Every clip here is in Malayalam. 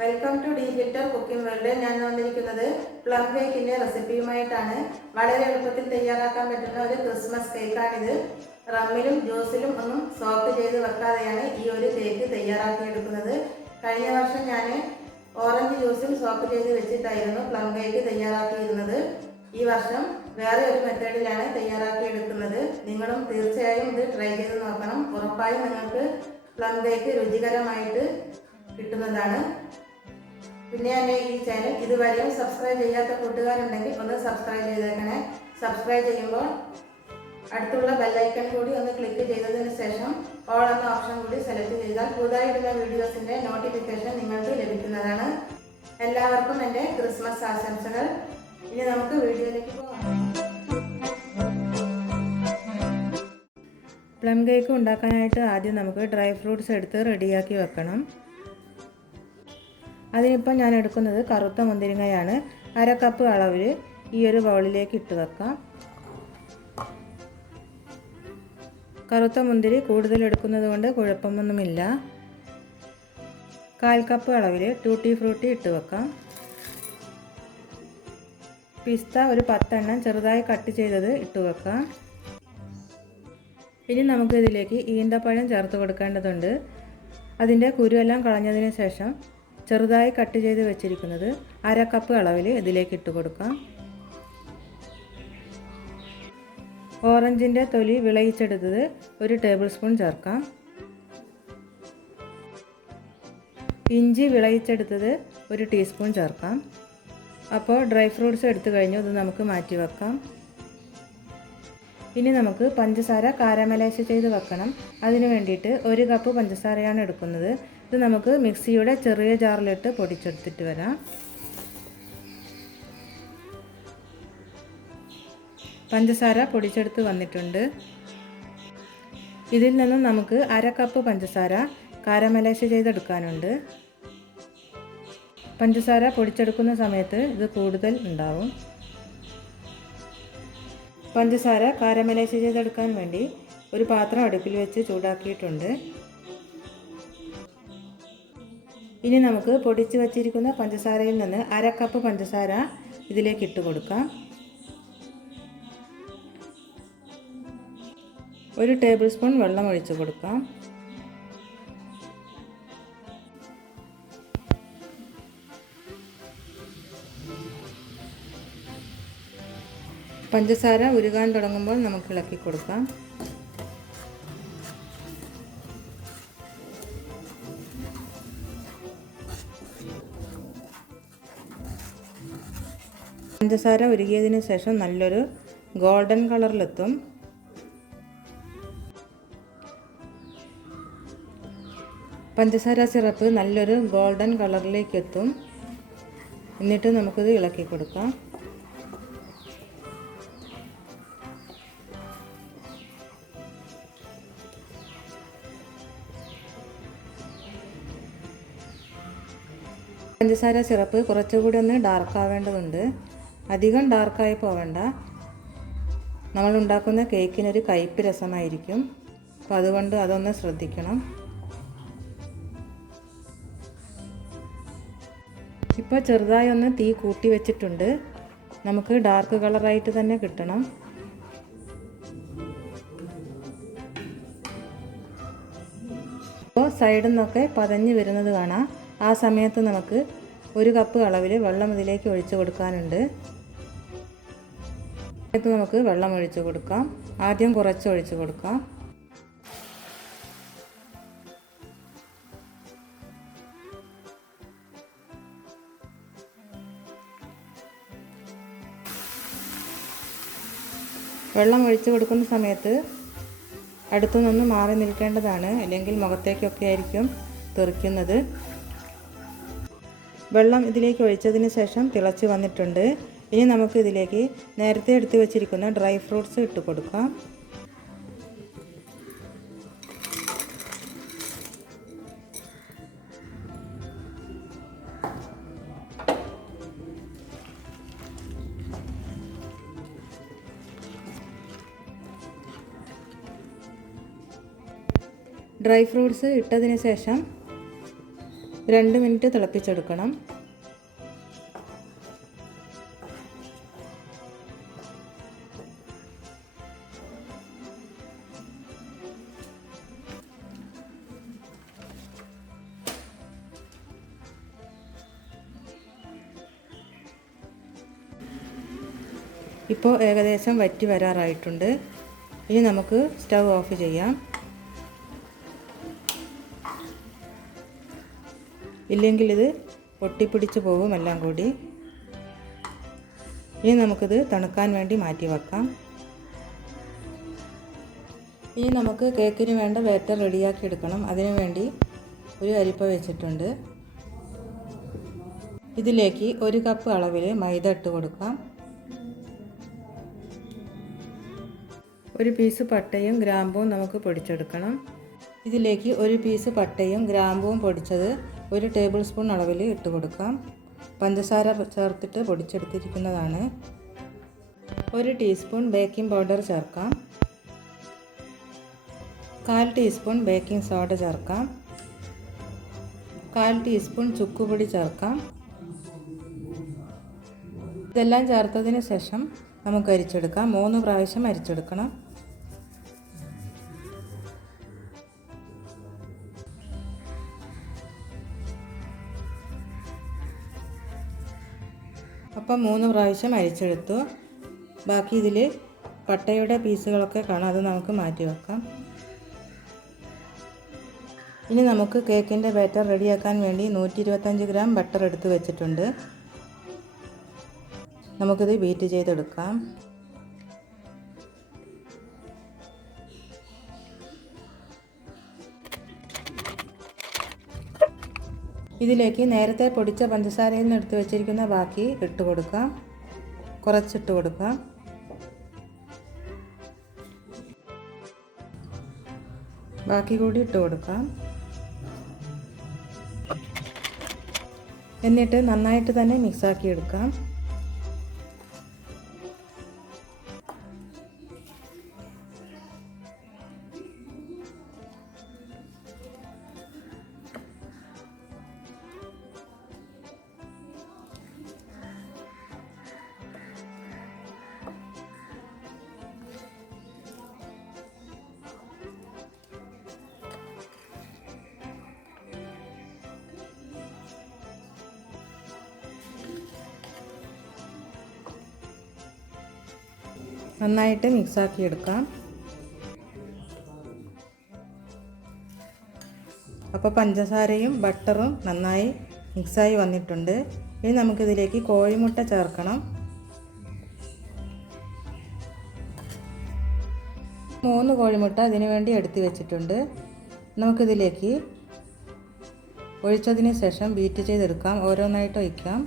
Welcome to d filter cooking world. ഞാൻ വന്നിരിക്കുന്നത് പ്ലം കേക്കിൻ്റെ റെസിപ്പിയുമായിട്ടാണ്. വളരെ എളുപ്പത്തിൽ തയ്യാറാക്കാൻ പറ്റുന്ന ഒരു ക്രിസ്മസ് കേക്കാണിത്. റമ്മിലും ജ്യൂസിലും ഒന്നും സോക്ക് ചെയ്ത് വെക്കാതെയാണ് ഈ ഒരു കേക്ക് തയ്യാറാക്കിയെടുക്കുന്നത്. കഴിഞ്ഞ വർഷം ഞാൻ ഓറഞ്ച് ജ്യൂസിൽ സോക്ക് ചെയ്ത് വെച്ചിട്ടായിരുന്നു പ്ലം കേക്ക് തയ്യാറാക്കിയിരുന്നത്. ഈ വർഷം വേറെ ഒരു മെത്തേഡിലാണ് തയ്യാറാക്കിയെടുക്കുന്നത്. നിങ്ങളും തീർച്ചയായും ഇത് ട്രൈ ചെയ്ത് നോക്കണം. ഉറപ്പായും നിങ്ങൾക്ക് പ്ലം കേക്ക് രുചികരമായിട്ട് കിട്ടുന്നതാണ്. പിന്നെ എൻ്റെ ഈ ചാനൽ ഇതുവരെയും സബ്സ്ക്രൈബ് ചെയ്യാത്ത കൂട്ടുകാരുണ്ടെങ്കിൽ ഒന്ന് സബ്സ്ക്രൈബ് ചെയ്തേക്കണേ. സബ്സ്ക്രൈബ് ചെയ്യുമ്പോൾ അടുത്തുള്ള ബെല്ലൈക്കൺ കൂടി ഒന്ന് ക്ലിക്ക് ചെയ്തതിന് ശേഷം ഓൾ എന്ന ഓപ്ഷൻ കൂടി സെലക്ട് ചെയ്താൽ പുതുതായിടുന്ന വീഡിയോസിൻ്റെ നോട്ടിഫിക്കേഷൻ നിങ്ങൾക്ക് ലഭിക്കുന്നതാണ്. എല്ലാവർക്കും എൻ്റെ ക്രിസ്മസ് ആശംസകൾ. ഇനി നമുക്ക് വീഡിയോയിലേക്ക് പോകാം. പ്ലം കേക്ക് ഉണ്ടാക്കാനായിട്ട് ആദ്യം നമുക്ക് ഡ്രൈ ഫ്രൂട്ട്സ് എടുത്ത് റെഡിയാക്കി വെക്കണം. അതിനിപ്പോൾ ഞാൻ എടുക്കുന്നത് കറുത്ത മുന്തിരിങ്ങയാണ്. 1/2 കപ്പ് അളവിൽ ഈ ഒരു ബൗളിലേക്ക് ഇട്ട് വെക്കാം. കറുത്ത മുന്തിരി കൂടുതൽ എടുക്കുന്നത് കൊണ്ട് കുഴപ്പമൊന്നുമില്ല. 1/4 കപ്പ് അളവിൽ ടൂട്ടി ഫ്രൂട്ടി ഇട്ട് വെക്കാം. പിസ്ത ഒരു 10 എണ്ണം ചെറുതായി കട്ട് ചെയ്തത് ഇട്ട് വെക്കാം. ഇനി നമുക്ക് ഇതിലേക്ക് ഈന്തപ്പഴം ചേർത്ത് കൊടുക്കേണ്ടതുണ്ട്. അതിൻ്റെ കുരുവെല്ലാം കളഞ്ഞതിന് ശേഷം ചെറുതായി കട്ട് ചെയ്ത് വെച്ചിരിക്കുന്നത് 1/2 കപ്പ് അളവിൽ ഇതിലേക്ക് ഇട്ട് കൊടുക്കാം. ഓറഞ്ചിൻ്റെ തൊലി വിളയിച്ചെടുത്തത് 1 ടേബിൾ സ്പൂൺ ചേർക്കാം. ഇഞ്ചി വിളയിച്ചെടുത്തത് 1 ടീസ്പൂൺ ചേർക്കാം. അപ്പോൾ ഡ്രൈ ഫ്രൂട്ട്സ് എടുത്തു കഴിഞ്ഞു. ഇത് നമുക്ക് മാറ്റി വെക്കാം. ഇനി നമുക്ക് പഞ്ചസാര കാരമലൈസ് ചെയ്ത് വെക്കണം. അതിന് വേണ്ടിയിട്ട് 1 കപ്പ് പഞ്ചസാരയാണ് എടുക്കുന്നത്. ഇത് നമുക്ക് മിക്സിയുടെ ചെറിയ ജാറിലിട്ട് പൊടിച്ചെടുത്തിട്ട് വരാം. പഞ്ചസാര പൊടിച്ചെടുത്ത് വന്നിട്ടുണ്ട്. ഇതിൽ നിന്നും നമുക്ക് 1/2 കപ്പ് പഞ്ചസാര കാരമലൈസ് ചെയ്തെടുക്കാനുണ്ട്. പഞ്ചസാര പൊടിച്ചെടുക്കുന്ന സമയത്ത് ഇത് കൂടുതൽ ഉണ്ടാവും. പഞ്ചസാര കാരമലൈസ് ചെയ്തെടുക്കാൻ വേണ്ടി ഒരു പാത്രം അടുപ്പിൽ വെച്ച് ചൂടാക്കിയിട്ടുണ്ട്. ഇനി നമുക്ക് പൊടിച്ച് വച്ചിരിക്കുന്ന പഞ്ചസാരയിൽ നിന്ന് 1/2 കപ്പ് പഞ്ചസാര ഇതിലേക്ക് ഇട്ട് കൊടുക്കാം. 1 ടേബിൾ സ്പൂൺ വെള്ളം ഒഴിച്ച് കൊടുക്കാം. പഞ്ചസാര ഉരുകാൻ തുടങ്ങുമ്പോൾ നമുക്ക് ഇളക്കി കൊടുക്കാം. പഞ്ചസാര ഉരുകിയതിന് ശേഷം നല്ലൊരു ഗോൾഡൻ കളറിലെത്തും. പഞ്ചസാര സിറപ്പ് നല്ലൊരു ഗോൾഡൻ കളറിലേക്ക് എത്തും. എന്നിട്ട് നമുക്കിത് ഇളക്കി കൊടുക്കാം. പഞ്ചസാര സിറപ്പ് കുറച്ചുകൂടി ഒന്ന് ഡാർക്ക് ആവേണ്ടതുണ്ട്. അധികം ഡാർക്കായി പോവേണ്ട. നമ്മൾ ഉണ്ടാക്കുന്ന കേക്കിനൊരു കയ്പ്പ് രസമായിരിക്കും. അപ്പോൾ അതുകൊണ്ട് അതൊന്ന് ശ്രദ്ധിക്കണം. ഇപ്പോൾ ചെറുതായി ഒന്ന് തീ കൂട്ടി വെച്ചിട്ടുണ്ട്. നമുക്ക് ഡാർക്ക് കളറായിട്ട് തന്നെ കിട്ടണം. ഇപ്പോൾ സൈഡിൽ നിന്നൊക്കെ പതഞ്ഞ് വരുന്നത് കാണാം. ആ സമയത്ത് നമുക്ക് 1 കപ്പ് അളവിൽ വെള്ളം ഇതിലേക്ക് ഒഴിച്ചു കൊടുക്കാനുണ്ട്. നമുക്ക് വെള്ളം ഒഴിച്ചു കൊടുക്കാം. ആദ്യം കുറച്ച് ഒഴിച്ചു കൊടുക്കാം. വെള്ളം ഒഴിച്ചു കൊടുക്കുന്ന സമയത്ത് അടുത്തുനിന്ന് മാറി നിൽക്കേണ്ടതാണ്. അല്ലെങ്കിൽ മുഖത്തേക്കൊക്കെ ആയിരിക്കും തെറിക്കുന്നത്. വെള്ളം ഇതിലേക്ക് ഒഴിച്ചതിന് ശേഷം തിളച്ച് വന്നിട്ടുണ്ട്. ഇനി നമുക്ക് ഇതിലേക്ക് നേരത്തെ എടുത്ത് വെച്ചിരിക്കുന്ന ഡ്രൈ ഫ്രൂട്ട്സ് ഇട്ട് കൊടുക്കാം. ഡ്രൈ ഫ്രൂട്ട്സ് ഇട്ടതിന് ശേഷം 2 മിനിറ്റ് തിളപ്പിച്ചെടുക്കണം. ഇപ്പോൾ ഏകദേശം വറ്റി വരാറായിട്ടുണ്ട്. ഇനി നമുക്ക് സ്റ്റൗ ഓഫ് ചെയ്യാം. ഇല്ലെങ്കിൽ ഇത് പൊട്ടിപ്പിടിച്ച് പോകും എല്ലാം കൂടി. ഇനി നമുക്കിത് തണുക്കാൻ വേണ്ടി മാറ്റി വെക്കാം. ഇനി നമുക്ക് കേക്കിന് വേണ്ട ബാറ്റർ റെഡിയാക്കി എടുക്കണം. അതിനു വേണ്ടി ഒരു അരിപ്പ വെച്ചിട്ടുണ്ട്. ഇതിലേക്ക് 1 കപ്പ് അളവിൽ മൈദ ഇട്ട് കൊടുക്കാം. 1 പീസ് പട്ടയും ഗ്രാമ്പുവും നമുക്ക് പൊടിച്ചെടുക്കണം. ഇതിലേക്ക് 1 പീസ് പട്ടയും ഗ്രാമ്പുവും പൊടിച്ചത് 1 ടേബിൾ സ്പൂൺ അളവിൽ ഇട്ട് കൊടുക്കാം. പഞ്ചസാര ചേർത്തിട്ട് പൊടിച്ചെടുത്തിരിക്കുന്നതാണ്. 1 ടീസ്പൂൺ ബേക്കിംഗ് പൗഡർ ചേർക്കാം. 1/4 ടീസ്പൂൺ ബേക്കിംഗ് സോഡ ചേർക്കാം. 1/4 ടീസ്പൂൺ ചുക്കുപൊടി ചേർക്കാം. ഇതെല്ലാം ചേർത്തതിന് ശേഷം നമുക്ക് അരിച്ചെടുക്കാം. 3 പ്രാവശ്യം അരിച്ചെടുക്കണം. അപ്പം 3 പ്രാവശ്യം അരിച്ചെടുത്തു. ബാക്കി ഇതിൽ പട്ടയുടെ പീസുകളൊക്കെ കാണാം. അത് നമുക്ക് മാറ്റി വെക്കാം. ഇനി നമുക്ക് കേക്കിൻ്റെ ബാറ്റർ റെഡിയാക്കാൻ വേണ്ടി 125 ഗ്രാം ബട്ടർ എടുത്ത് വെച്ചിട്ടുണ്ട്. നമുക്കിത് ബീറ്റ് ചെയ്തെടുക്കാം. ഇതിലേക്ക് നേരത്തെ പൊടിച്ച പഞ്ചസാരയിൽ നിന്ന് എടുത്ത് വെച്ചിരിക്കുന്ന ബാക്കി ഇട്ട് കൊടുക്കാം. കുറച്ചിട്ട് കൊടുക്കാം. ബാക്കി കൂടി ഇട്ട് കൊടുക്കാം. എന്നിട്ട് നന്നായിട്ട് തന്നെ മിക്സാക്കി എടുക്കാം. നന്നായിട്ട് മിക്സാക്കി എടുക്കാം. അപ്പോൾ പഞ്ചസാരയും ബട്ടറും നന്നായി മിക്സായി വന്നിട്ടുണ്ട്. ഇനി നമുക്കിതിലേക്ക് കോഴിമുട്ട ചേർക്കണം. 3 കോഴിമുട്ട അതിനു വേണ്ടി എടുത്ത് വെച്ചിട്ടുണ്ട്. നമുക്കിതിലേക്ക് ഒഴിച്ചതിന് ശേഷം ബീറ്റ് ചെയ്തെടുക്കാം. ഓരോന്നായിട്ട് ഒഴിക്കാം.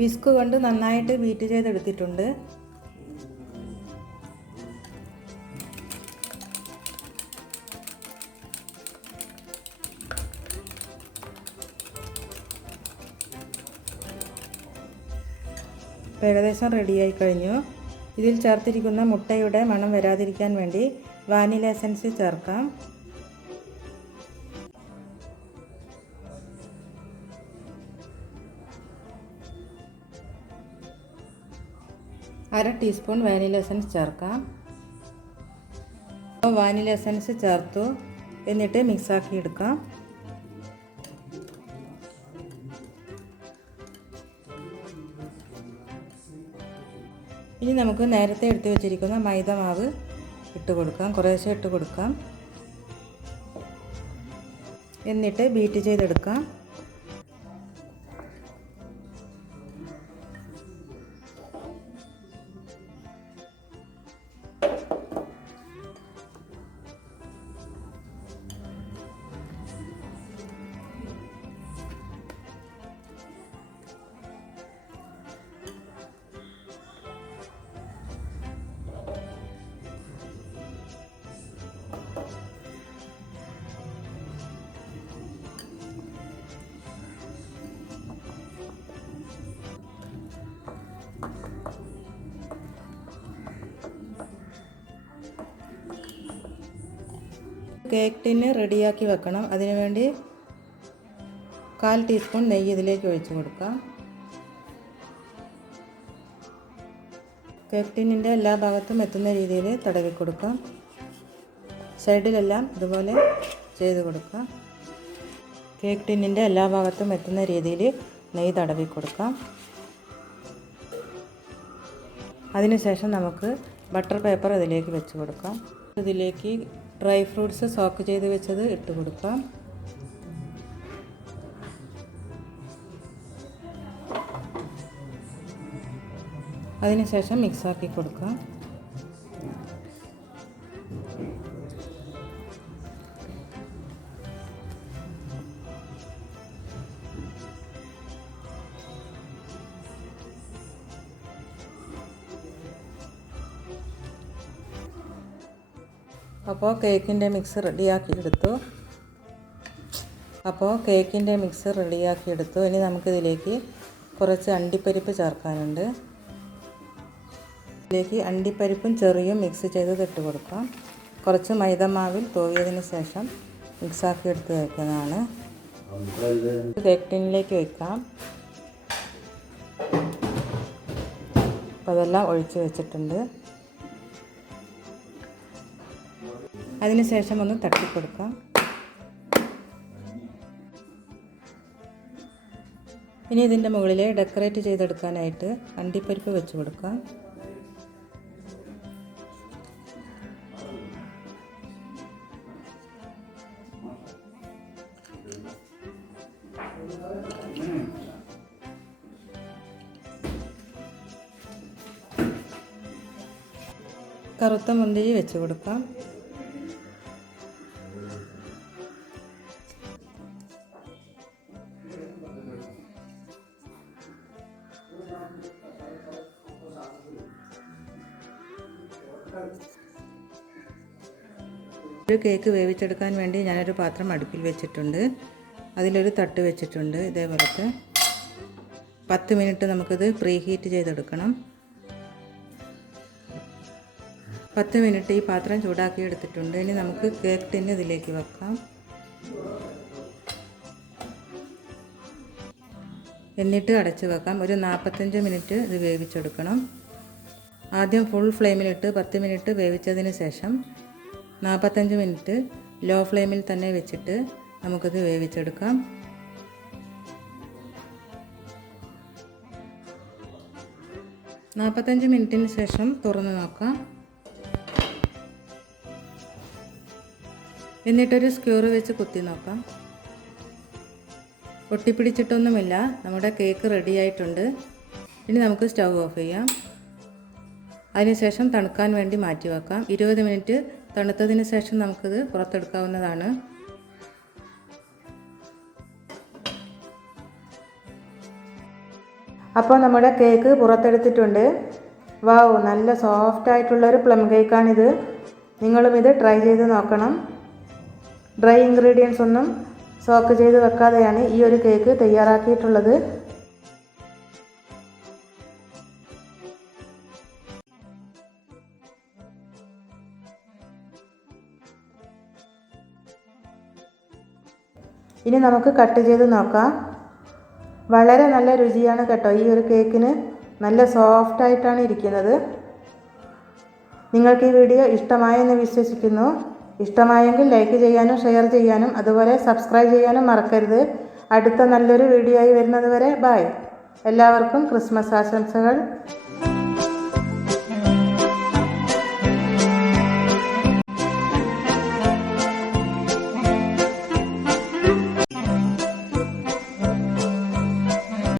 വിസ്ക് കൊണ്ട് നന്നായിട്ട് ബീറ്റ് ചെയ്തെടുത്തിട്ടുണ്ട്. ഏകദേശം റെഡിയായി കഴിഞ്ഞു. ഇതിൽ ചേർത്തിരിക്കുന്ന മുട്ടയുടെ മണം വരാതിരിക്കാൻ വേണ്ടി വാനില എസൻസ് ചേർക്കാം. അര ടീസ്പൂൺ വാനില എസൻസ് ചേർക്കാം. വാനില എസൻസ് ചേർത്തു. എന്നിട്ട് മിക്സാക്കി എടുക്കാം. ഇനി നമുക്ക് നേരത്തെ എടുത്തു വെച്ചിരിക്കുന്ന മൈദ മാവ് ഇട്ട് കൊടുക്കാം. കുറേശ്ശെ ഇട്ട് കൊടുക്കാം. എന്നിട്ട് ബീറ്റ് ചെയ്തെടുക്കാം. കേക്ക് ടിന്ന് റെഡിയാക്കി വെക്കണം. അതിനുവേണ്ടി 1/4 ടീസ്പൂൺ നെയ്യ് ഇതിലേക്ക് ഒഴിച്ച് കൊടുക്കാം. കേക്ക് ടിന്നിൻ്റെ എല്ലാ ഭാഗത്തും എത്തുന്ന രീതിയിൽ തടവി കൊടുക്കാം. സൈഡിലെല്ലാം ഇതുപോലെ ചെയ്ത് കൊടുക്കാം. കേക്ക് ടിന്നിൻ്റെ എല്ലാ ഭാഗത്തും എത്തുന്ന രീതിയിൽ നെയ്യ് തടവി കൊടുക്കാം. അതിനുശേഷം നമുക്ക് ബട്ടർ പേപ്പർ ഇതിലേക്ക് വെച്ച് കൊടുക്കാം. ഇതിലേക്ക് ഡ്രൈ ഫ്രൂട്ട്സ് സോക്ക് ചെയ്ത് വെച്ചത് ഇട്ട് കൊടുക്കാം. അതിനുശേഷം മിക്സാക്കി കൊടുക്കാം. അപ്പോൾ കേക്കിൻ്റെ മിക്സ് റെഡിയാക്കി എടുത്തു. ഇനി നമുക്കിതിലേക്ക് കുറച്ച് അണ്ടിപ്പരിപ്പ് ചേർക്കാനുണ്ട്. ഇതിലേക്ക് അണ്ടിപ്പരിപ്പും ചെറിയും മിക്സ് ചെയ്ത് ഇട്ട് കൊടുക്കാം. കുറച്ച് മൈദമാവിൽ തൂവിയതിന് ശേഷം മിക്സാക്കി എടുത്ത് വയ്ക്കുന്നതാണ്. കേക്ക് ടിന്നിലേക്ക് വയ്ക്കാം. അപ്പോൾ അതെല്ലാം ഒഴിച്ച് വെച്ചിട്ടുണ്ട്. അതിനുശേഷം ഒന്ന് തട്ടിക്കൊടുക്കാം. ഇനി ഇതിൻ്റെ മുകളിൽ ഡെക്കറേറ്റ് ചെയ്തെടുക്കാനായിട്ട് അണ്ടിപ്പരിപ്പ് വെച്ച് കൊടുക്കാം. കറുത്ത മുന്തിരി വെച്ച് കൊടുക്കാം. ഒരു കേക്ക് വേവിച്ചെടുക്കാൻ വേണ്ടി ഞാനൊരു പാത്രം അടുപ്പിൽ വെച്ചിട്ടുണ്ട്. അതിലൊരു തട്ട് വെച്ചിട്ടുണ്ട്. ഇതേപോലത്തെ 10 മിനിറ്റ് നമുക്കിത് പ്രീ ഹീറ്റ് ചെയ്തെടുക്കണം. 10 മിനിറ്റ് ഈ പാത്രം ചൂടാക്കി എടുത്തിട്ടുണ്ട്. ഇനി നമുക്ക് കേക്ക് ടിന്ന് ഇതിലേക്ക് വെക്കാം. എന്നിട്ട് അടച്ച് വെക്കാം. ഒരു 45 മിനിറ്റ് ഇത് വേവിച്ചെടുക്കണം. ആദ്യം ഫുൾ ഫ്ലെയിമിലിട്ട് 10 മിനിറ്റ് വേവിച്ചതിന് ശേഷം 45 മിനിറ്റ് ലോ ഫ്ലെയിമിൽ തന്നെ വെച്ചിട്ട് നമുക്കിത് വേവിച്ചെടുക്കാം. മിനിറ്റിന് ശേഷം തുറന്ന് നോക്കാം. എന്നിട്ടൊരു സ്ക്യൂർ വെച്ച് കുത്തി നോക്കാം. ഒട്ടിപ്പിടിച്ചിട്ടൊന്നുമില്ല. നമ്മുടെ കേക്ക് റെഡി ആയിട്ടുണ്ട്. ഇനി നമുക്ക് സ്റ്റൗ ഓഫ് ചെയ്യാം. അതിനുശേഷം തണുക്കാൻ വേണ്ടി മാറ്റി വെക്കാം. 20 മിനിറ്റ് തണുത്തതിന് ശേഷം നമുക്കിത് പുറത്തെടുക്കാവുന്നതാണ്. അപ്പോൾ നമ്മുടെ കേക്ക് പുറത്തെടുത്തിട്ടുണ്ട്. വാവ്, നല്ല സോഫ്റ്റ് ആയിട്ടുള്ളൊരു പ്ലം കേക്കാണിത്. നിങ്ങളും ഇത് ട്രൈ ചെയ്ത് നോക്കണം. ഡ്രൈ ഇൻഗ്രീഡിയൻസ് ഒന്നും സോക്ക് ചെയ്ത് വെക്കാതെയാണ് ഈ ഒരു കേക്ക് തയ്യാറാക്കിയിട്ടുള്ളത്. ഇനി നമുക്ക് കട്ട് ചെയ്ത് നോക്കാം. വളരെ നല്ല രുചിയാണ് കേട്ടോ ഈ ഒരു കേക്കിന്. നല്ല സോഫ്റ്റ് ആയിട്ടാണ് ഇരിക്കുന്നത്. നിങ്ങൾക്ക് ഈ വീഡിയോ ഇഷ്ടമായെന്ന് വിശ്വസിക്കുന്നു. ഇഷ്ടമായെങ്കിൽ ലൈക്ക് ചെയ്യാനും ഷെയർ ചെയ്യാനും അതുപോലെ സബ്സ്ക്രൈബ് ചെയ്യാനും മറക്കരുത്. അടുത്ത നല്ലൊരു വീഡിയോ ആയി വരുന്നത് വരെ ബൈ. എല്ലാവർക്കും ക്രിസ്മസ് ആശംസകൾ.